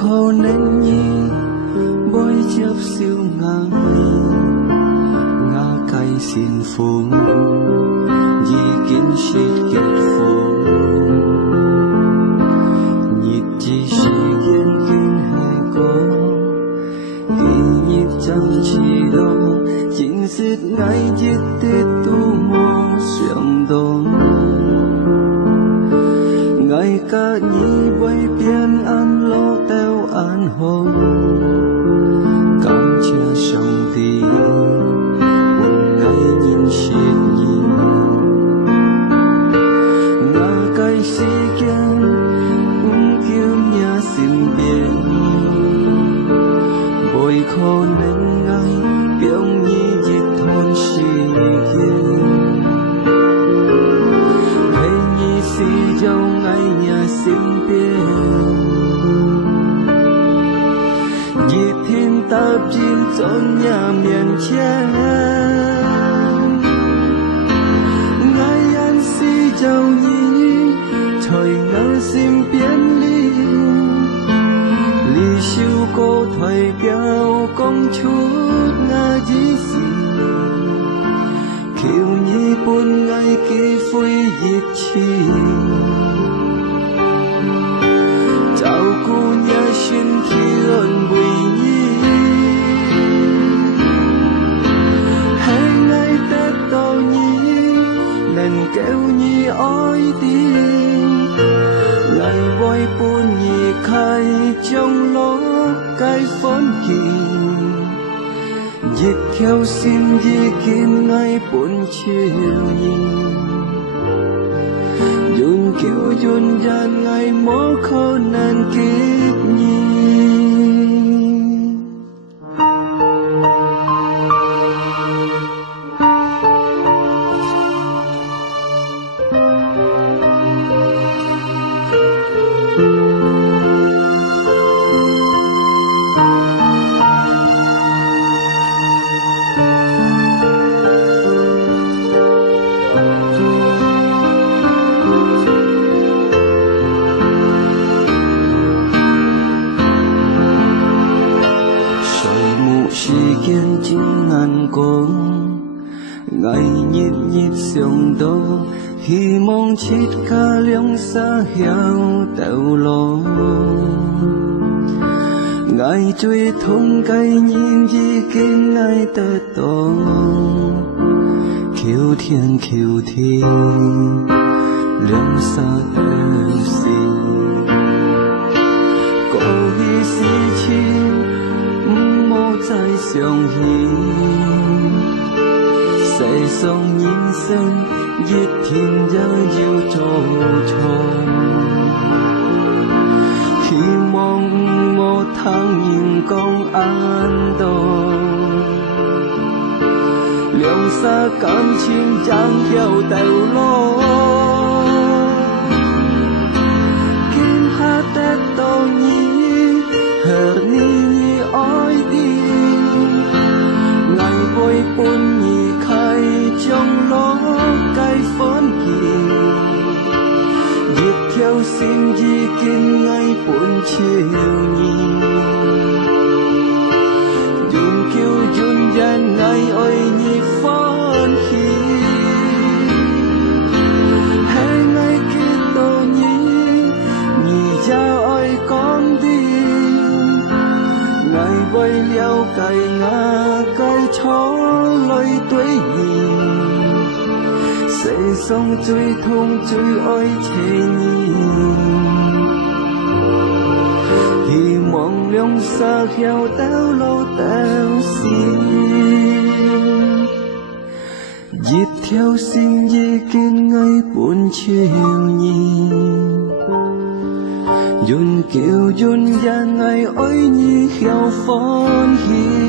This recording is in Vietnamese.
khó nên nhi bôi chấp siêu ngã cay xin phù vì kiến shit kết phù nhịp chỉ sĩ kiến kiến hay có kỳ nhịp chẳng chỉ đó chính sự ngay giết tết tu mô xiêm đông ngày ca nhi bay biên an lo teo an hồng cảm chia sông tì buồn ngày nhìn shit nhìn ngã cây si kiên kêu nhà xin biển bồi khó nên ngay biếng nhi giết thôn si kiên hay nhi si dâu ngay nhà xin biển giết thiên tập chim trốn nhà miền trên ngay ăn si dâu nhi trời ngỡ xin biến ly ly siêu cô thời béo công chút nga dí xì kiều nhi buồn ngày kỳ phơi diệt chi chào cô nhà xin khi ơn bùi nhi hay ngày tết tao nhi nên kéo nhi oi tiếng ngày voi buồn nhi khai trong ló cái phốn kỳ giết theo xin di kim ngày buồn chiều nhìn dùn kêu dùn gian ngày mó khó nan kiếp nhi kiên chính ngàn cống ngày nhịp nhịp sông đô khi mong chít ca liang xa heo tèo lo ngày truy thông cây nhìn gì kinh ngày tơ to khiêu thiên liang xa tèo xin cô hi si chi在相依，世上人生一天也要做錯，希望我坦然講安度，兩沙感情chẳng theo đầu lo，kiếm hát tết tô nhi hờ ni oi đi。bồi buồn nhị khai trong ló cái phấn kỳ giết theo xin di kinh ngay buồn chiều nhìn dùn kêu dùn gian ngay ôi nhị phấn kỳ hay ngay kia tô nhị ra ôi con đi ngày quay leo cày ngã cái chó lối tuổi nhìn sẽ sống chui thông chui ôi chê nhìn thì mong lòng xa khéo tao lâu tao xin giết theo xin di kinh ngay buồn chiều nhìn dùn kêu dùn gian ngày ôi nhi khéo phón hiền